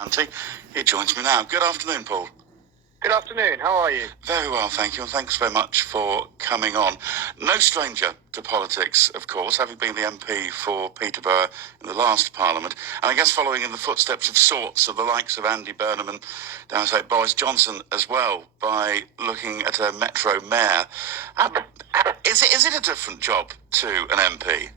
Auntie, he joins me now. Good afternoon, Paul. Good afternoon. How are you? Very well, thank you, and thanks very much for coming on. No stranger to politics, of course, having been the MP for Peterborough in the last Parliament, and I guess following in the footsteps of sorts of the likes of Andy Burnham and, dare I say, Boris Johnson as well, by looking at a Metro mayor. Is it a different job to an MP?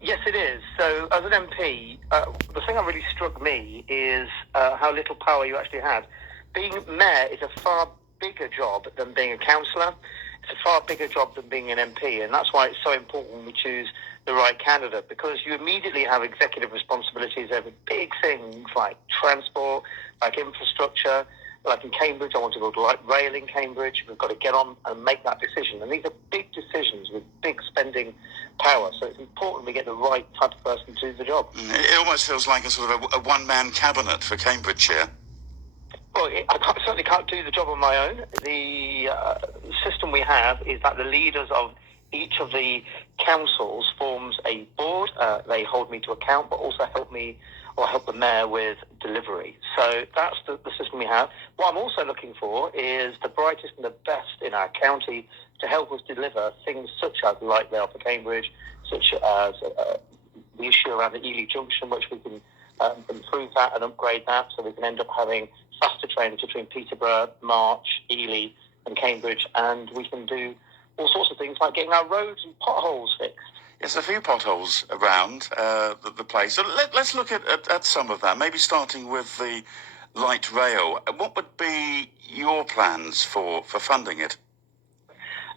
Yes, it is. So, as an MP, the thing that really struck me is how little power you actually had. Being mayor is a far bigger job than being a councillor. It's a far bigger job than being an MP, and that's why it's so important we choose the right candidate, because you immediately have executive responsibilities over big things like transport, like infrastructure. Like in Cambridge, I want to build light rail in Cambridge. We've got to get on and make that decision. And these are big decisions with big spending power. So it's important we get the right type of person to do the job. It almost feels like a sort of a one-man cabinet for Cambridgeshire. Well, I certainly can't do the job on my own. The system we have is that the leaders of each of the councils forms a board. They hold me to account, but also help the mayor with delivery. So that's the system we have. What I'm also looking for is the brightest and the best in our county to help us deliver things such as light rail for Cambridge, such as the issue around the Ely Junction, which we can improve that and upgrade that, so we can end up having faster trains between Peterborough, March, Ely and Cambridge, and we can do all sorts of things like getting our roads and potholes fixed. Yes, a few potholes around the place. So let's look at some of that, maybe starting with the light rail. What would be your plans for funding it?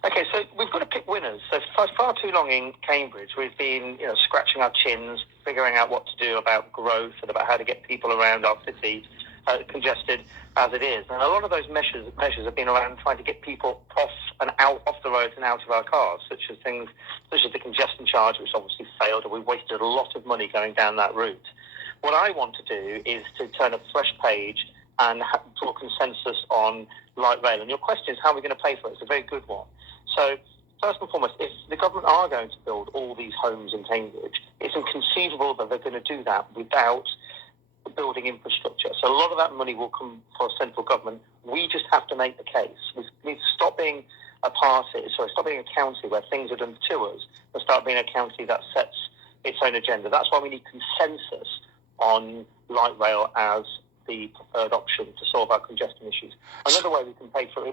Okay, so we've got to pick winners. So for far too long in Cambridge, we've been, scratching our chins, figuring out what to do about growth and about how to get people around our city, congested as it is. And a lot of those measures have been around trying to get people off the roads and out of our cars, such as the congestion charge, which obviously failed, and we wasted a lot of money going down that route. What I want to do is to turn a fresh page and draw consensus on light rail. And your question is, how are we going to pay for it? It's a very good one. So, first and foremost, if the government are going to build all these homes in Cambridge, it's inconceivable that they're going to do that without building infrastructure. So a lot of that money will come for central government. We just have to make the case. We need to stop being stop being a county where things are done to us, and start being a county that sets its own agenda. That's why we need consensus on light rail as the preferred option to solve our congestion issues. Another way we can pay for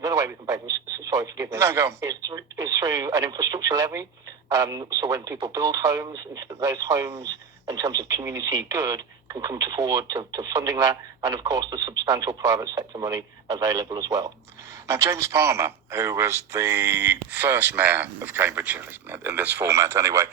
sorry, forgive me, no, go on. is through an infrastructure levy. So when people build homes, those homes, in terms of community good, can come forward to funding that, and of course the substantial private sector money available as well. Now, James Palmer, who was the first mayor of Cambridge, in this format anyway,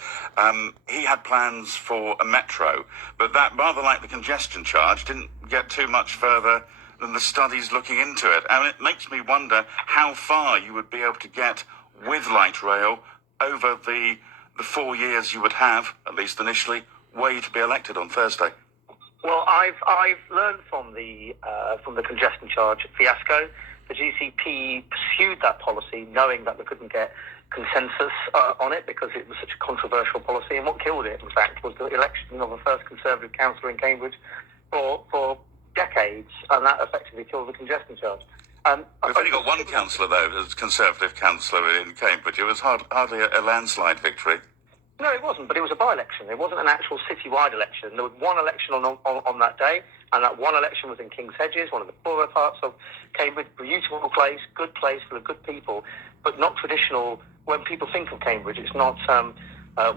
he had plans for a metro, but that, rather like the congestion charge, didn't get too much further than the studies looking into it. And it makes me wonder how far you would be able to get with light rail over the 4 years you would have, at least initially, were you to be elected on Thursday. Well, I've learned from the congestion charge fiasco. The GCP pursued that policy knowing that they couldn't get consensus on it because it was such a controversial policy. And what killed it, in fact, was the election of the first Conservative councillor in Cambridge for decades, and that effectively killed the congestion charge. We've only got one councillor, though, as Conservative councillor in Cambridge. It was hardly a landslide victory. No, it wasn't, but it was a by-election. It wasn't an actual citywide election. There was one election on that day, and that one election was in King's Hedges, one of the poorer parts of Cambridge. Beautiful place, good place full of good people, but not traditional. When people think of Cambridge, it's not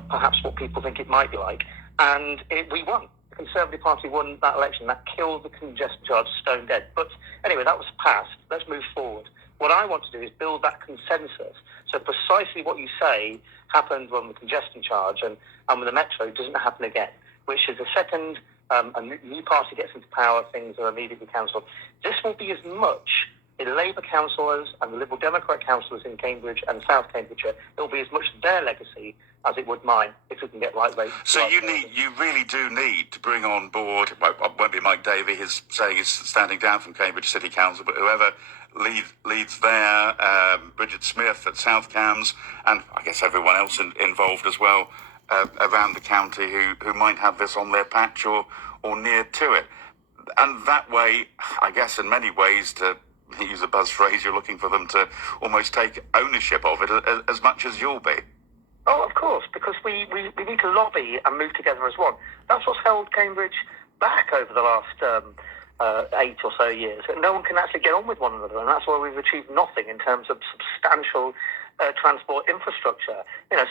perhaps what people think it might be like. And we won. The Conservative Party won that election. That killed the congestion charge stone dead. But anyway, that was past. Let's move forward. What I want to do is build that consensus. So precisely what you say happened when the congestion charge and with the metro doesn't happen again, which is the second a new party gets into power, things are immediately cancelled. This will be as much the Labour councillors and the Liberal Democrat councillors in Cambridge and South Cambridgeshire. It will be as much their legacy as it would mine if we can get light rail. So you really do need to bring on board. Well, it won't be Mike Davey. He's saying he's standing down from Cambridge City Council, but whoever leads there, Bridget Smith at South Cams, and I guess everyone else involved as well around the county who might have this on their patch or near to it. and that way, I guess, in many ways, to use a buzz phrase, you're looking for them to almost take ownership of it as much as you'll be. Oh, of course, because we need to lobby and move together as one. That's what's held Cambridge back over the last 8 or so years. No one can actually get on with one another, and that's why we've achieved nothing in terms of substantial transport infrastructure.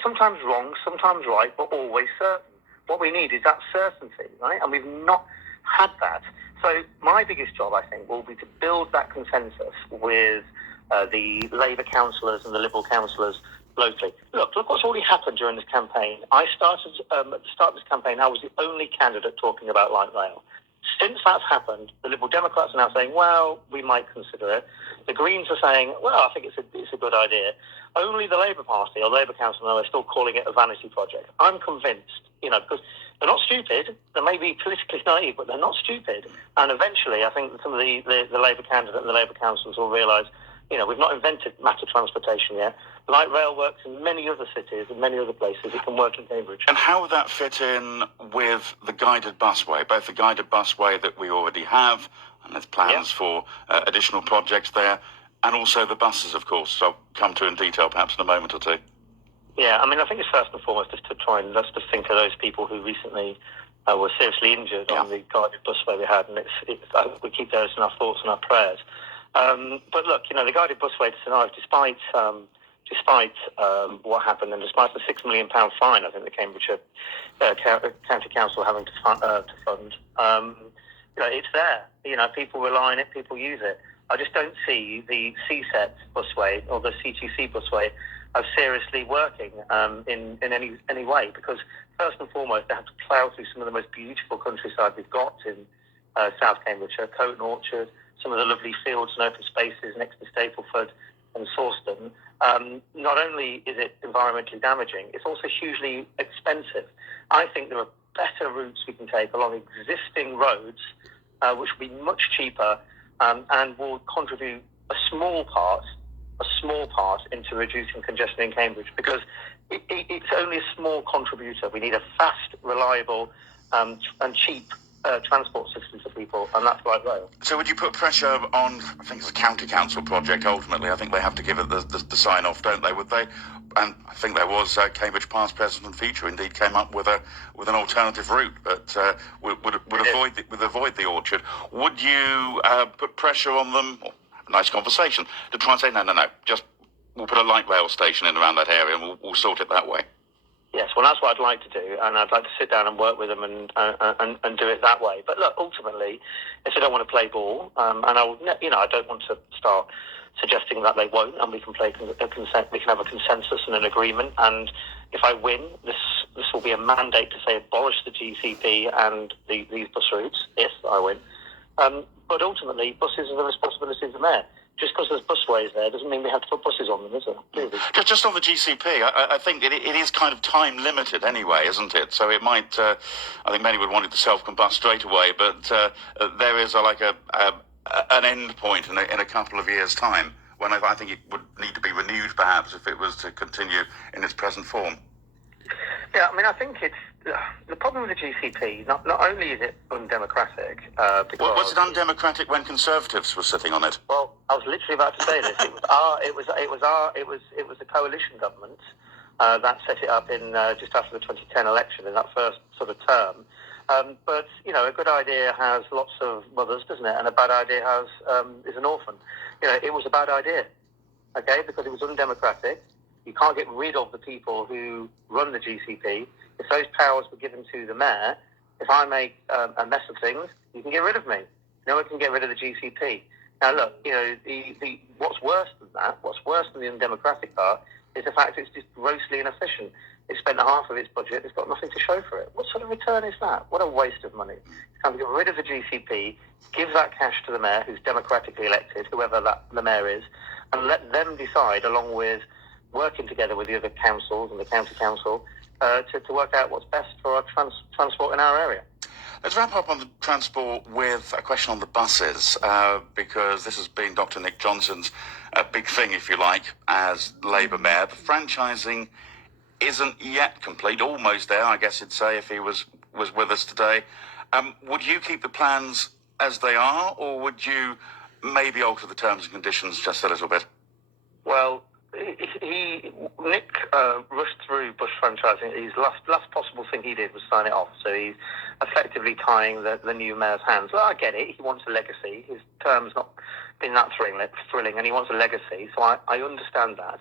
Sometimes wrong, sometimes right, but always certain. What we need is that certainty, right? And we've not had that. So my biggest job, I think, will be to build that consensus with the Labour councillors and the Liberal councillors locally. Look what's already happened during this campaign. I started at the start of this campaign, I was the only candidate talking about light rail. Since that's happened, the Liberal Democrats are now saying, well, we might consider it. The Greens are saying, well, I think it's a good idea. Only the Labour Party or Labour Council are still calling it a vanity project. I'm convinced, because they're not stupid. They may be politically naive, but they're not stupid. And eventually, I think some of the Labour candidate and the Labour councils will realise, we've not invented matter transportation yet. Light rail works in many other cities and many other places. It can work in Cambridge. And how would that fit in with the guided busway, both the guided busway that we already have, and there's plans for additional projects there, and also the buses, of course, so I'll come to in detail perhaps in a moment or two. Yeah, I think it's first and foremost just to try and let's just think of those people who recently were seriously injured on the guided busway we had, and we keep those in our thoughts and our prayers. But look, the guided busway to St Ives, despite what happened, and despite the £6 million fine, I think the Cambridgeshire County Council having to fund, it's there. People rely on it, people use it. I just don't see the CSET busway or the C2C busway as seriously working in any way, because first and foremost they have to plough through some of the most beautiful countryside we've got in South Cambridgeshire, Coat and Orchard, some of the lovely fields and open spaces next to Stapleford and Sawston. Not only is it environmentally damaging, it's also hugely expensive. I think there are better routes we can take along existing roads, which will be much cheaper and will contribute a small part into reducing congestion in Cambridge, because it's only a small contributor. We need a fast, reliable and cheap transport system for people, and that's light rail. So would you put pressure on, I think it's a county council project ultimately, I think they have to give it the sign-off, don't they, would they? And I think there was Cambridge past, present and future indeed came up with an alternative route, but would avoid the orchard. Would you put pressure on them, or have a nice conversation, to try and say, no, just we'll put a light rail station in around that area and we'll sort it that way? Yes, well, that's what I'd like to do, and I'd like to sit down and work with them and do it that way. But look, ultimately, if they don't want to play ball, and I don't want to start suggesting that they won't, and we can we can have a consensus and an agreement. And if I win, this will be a mandate to say abolish the GCP and these bus routes. If I win, but ultimately, buses are the responsibility of the mayor. Just because there's busways there doesn't mean we have to put buses on them, is it? Really? Just on the GCP, I think it is kind of time limited anyway, isn't it? So it might, I think many would want it to self-combust straight away, but there is an end point in a couple of years' time when I think it would need to be renewed, perhaps, if it was to continue in its present form. Yeah, I think it's the problem with the GCP. Not only is it undemocratic, because was it undemocratic when Conservatives were sitting on it? Well, I was literally about to say this. It was the coalition government that set it up in just after the 2010 election in that first sort of term. But a good idea has lots of mothers, doesn't it? And a bad idea is an orphan. It was a bad idea, okay, because it was undemocratic. You can't get rid of the people who run the GCP. If those powers were given to the mayor, if I make a mess of things, you can get rid of me. No one can get rid of the GCP. Now, look, what's worse than that, what's worse than the undemocratic part, is the fact it's just grossly inefficient. It spent half of its budget. It's got nothing to show for it. What sort of return is that? What a waste of money. It's time to get rid of the GCP, give that cash to the mayor, who's democratically elected, whoever the mayor is, and let them decide, along with working together with the other councils and the county council, to work out what's best for our transport in our area. Let's wrap up on the transport with a question on the buses, because this has been Dr. Nick Johnson's big thing, if you like, as Labour Mayor. The franchising isn't yet complete, almost there, I guess you'd say, if he was with us today. Would you keep the plans as they are, or would you maybe alter the terms and conditions just a little bit? Well, Nick rushed through Bush franchising. His last possible thing he did was sign it off. So he's effectively tying the new mayor's hands. Well, I get it. He wants a legacy. His term's not been that thrilling, and he wants a legacy. So I understand that.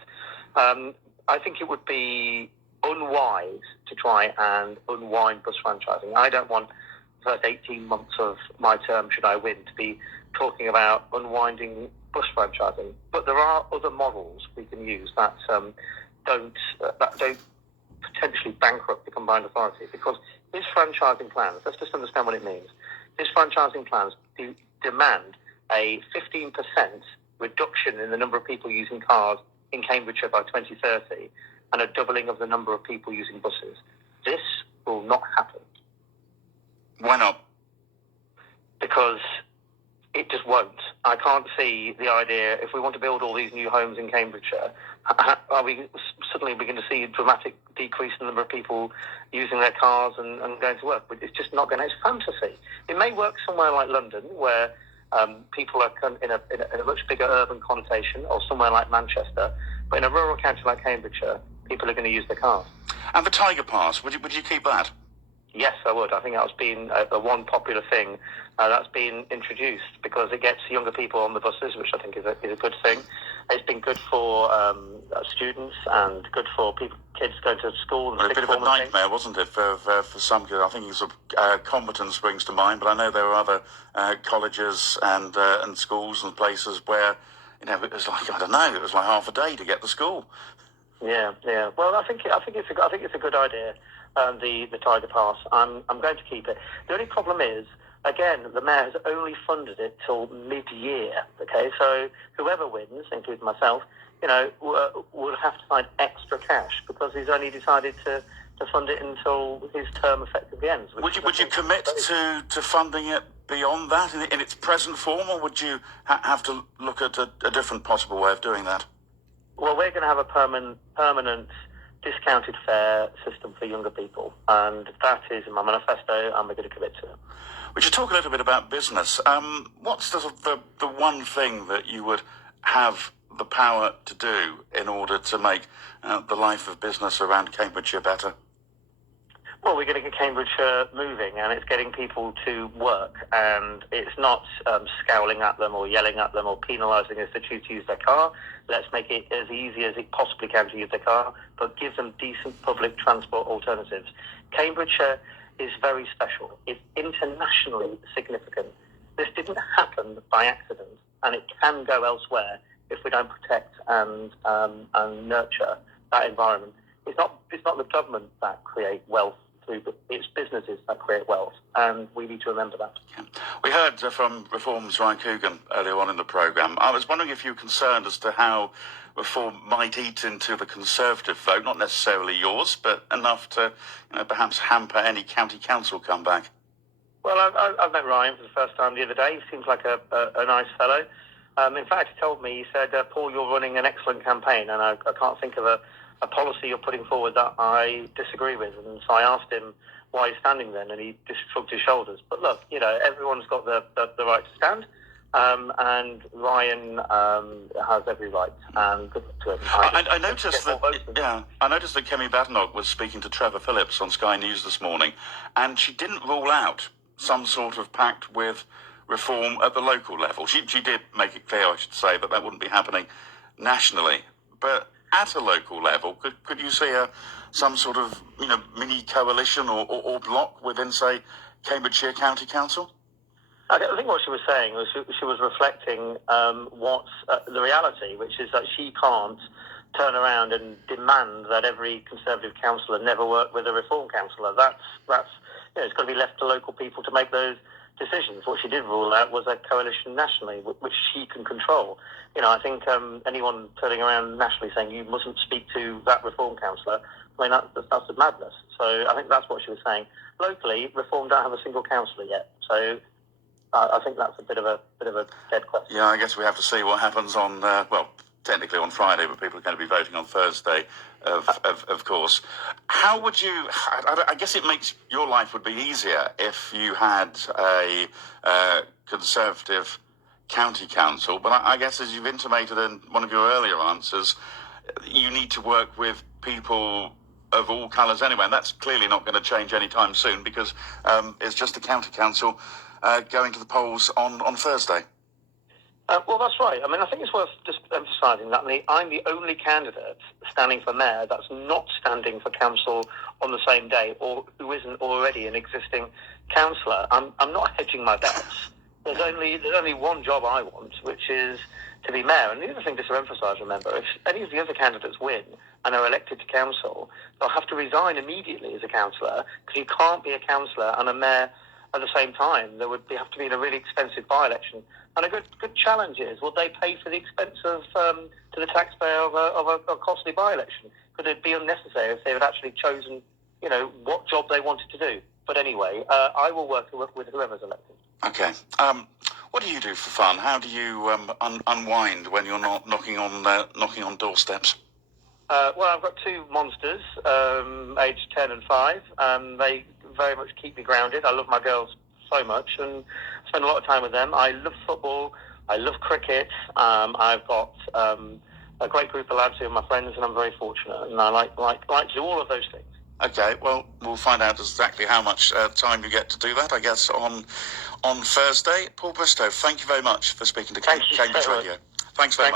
I think it would be unwise to try and unwind Bush franchising. I don't want the first 18 months of my term, should I win, to be talking about unwinding Bush franchising. But there are other models we can use that don't potentially bankrupt the combined authority, because his franchising plans, let's just understand what it means. His franchising plans demand a 15% reduction in the number of people using cars in Cambridgeshire by 2030 and a doubling of the number of people using buses. This will not happen. Why not? Because it just won't. I can't see the idea, if we want to build all these new homes in Cambridgeshire, are we suddenly going to see a dramatic decrease in the number of people using their cars and going to work? It's just not going to. It's fantasy. It may work somewhere like London, where people are in a much bigger urban connotation, or somewhere like Manchester, but in a rural county like Cambridgeshire, people are going to use their cars. And the Tiger Pass, would you keep that? Yes, I would. I think that's been the one popular thing that's been introduced, because it gets younger people on the buses, which I think is a good thing. It's been good for students and good for kids going to school. And a bit of a nightmare, wasn't it, for some kids? I think sort of Competence springs to mind, but I know there are other colleges and schools and places where it was like, I don't know, it was like half a day to get to school. Yeah. Well, I think it's a good idea. The Tiger Pass. I'm going to keep it. The only problem is, again, the mayor has only funded it till mid-year. Okay, so whoever wins, including myself, will have to find extra cash, because he's only decided to fund it until his term effectively ends. Would you commit to funding it beyond that in its present form, or would you have to look at a different possible way of doing that? Well, we're going to have a permanent discounted fare system for younger people, and that is in my manifesto, and we're going to commit to it. We should talk a little bit about business. What's the one thing that you would have the power to do in order to make the life of business around Cambridgeshire better? Well, we're going to get Cambridgeshire moving, and it's getting people to work, and it's not scowling at them or yelling at them or penalising if they choose to use their car. Let's make it as easy as it possibly can to use their car, but give them decent public transport alternatives. Cambridgeshire is very special. It's internationally significant. This didn't happen by accident, and it can go elsewhere if we don't protect and nurture that environment. It's not the government that create wealth. It's businesses that create wealth, and we need to remember that. Yeah. We heard from Reform's Ryan Coogan earlier on in the programme. I was wondering if you were concerned as to how Reform might eat into the Conservative vote, not necessarily yours, but enough to perhaps hamper any county council comeback. Well, I've met Ryan for the first time the other day. He seems like a nice fellow. In fact, he told me, he said, Paul, you're running an excellent campaign, and I can't think of a policy you're putting forward that I disagree with. And so I asked him why he's standing then, and he just shrugged his shoulders. But look, everyone's got the right to stand, and Ryan has every right, and good luck to him. I noticed that Kemi Badenoch was speaking to Trevor Phillips on Sky News this morning, and she didn't rule out some sort of pact with Reform at the local level. She did make it clear, I should say, that wouldn't be happening nationally, but at a local level, could you see some sort of mini coalition or block within, say, Cambridgeshire County Council? I think what she was saying was she was reflecting what's the reality, which is that she can't turn around and demand that every Conservative councillor never work with a Reform councillor. That's it's got to be left to local people to make those decisions. What she did rule out was a coalition nationally, which she can control. I think anyone turning around nationally saying you mustn't speak to that Reform councillor, I mean, that's a madness. So I think that's what she was saying. Locally, Reform don't have a single councillor yet, so I think that's a bit of a dead question. Yeah, I guess we have to see what happens on technically on Friday, but people are going to be voting on Thursday, of course. How would you? I guess it makes your life would be easier if you had a Conservative county council. But I guess, as you've intimated in one of your earlier answers, you need to work with people of all colours anyway, and that's clearly not going to change anytime soon because it's just a county council going to the polls on Thursday. Well, that's right. I mean, I think it's worth just emphasising that I'm the only candidate standing for mayor that's not standing for council on the same day, or who isn't already an existing councillor. I'm not hedging my bets. There's only one job I want, which is to be mayor. And the other thing just to emphasise, remember, if any of the other candidates win and are elected to council, they'll have to resign immediately as a councillor, because you can't be a councillor and a mayor at the same time. There would have to be in a really expensive by-election. And a good challenge is, will they pay for the expense of to the taxpayer of a costly by-election? Could it be unnecessary if they had actually chosen, what job they wanted to do? But anyway, I will work with whoever's elected. Okay. What do you do for fun? How do you unwind when you're not knocking on doorsteps? Well, I've got two monsters, aged 10 and 5. They very much keep me grounded. I love my girls so much and spend a lot of time with them. I love football. I love cricket. I've got a great group of lads who are my friends, and I'm very fortunate. And I like to do all of those things. Okay, well, we'll find out exactly how much time you get to do that, I guess, on Thursday. Paul Bristow, thank you very much for speaking to Cambridge Radio. Thanks very much.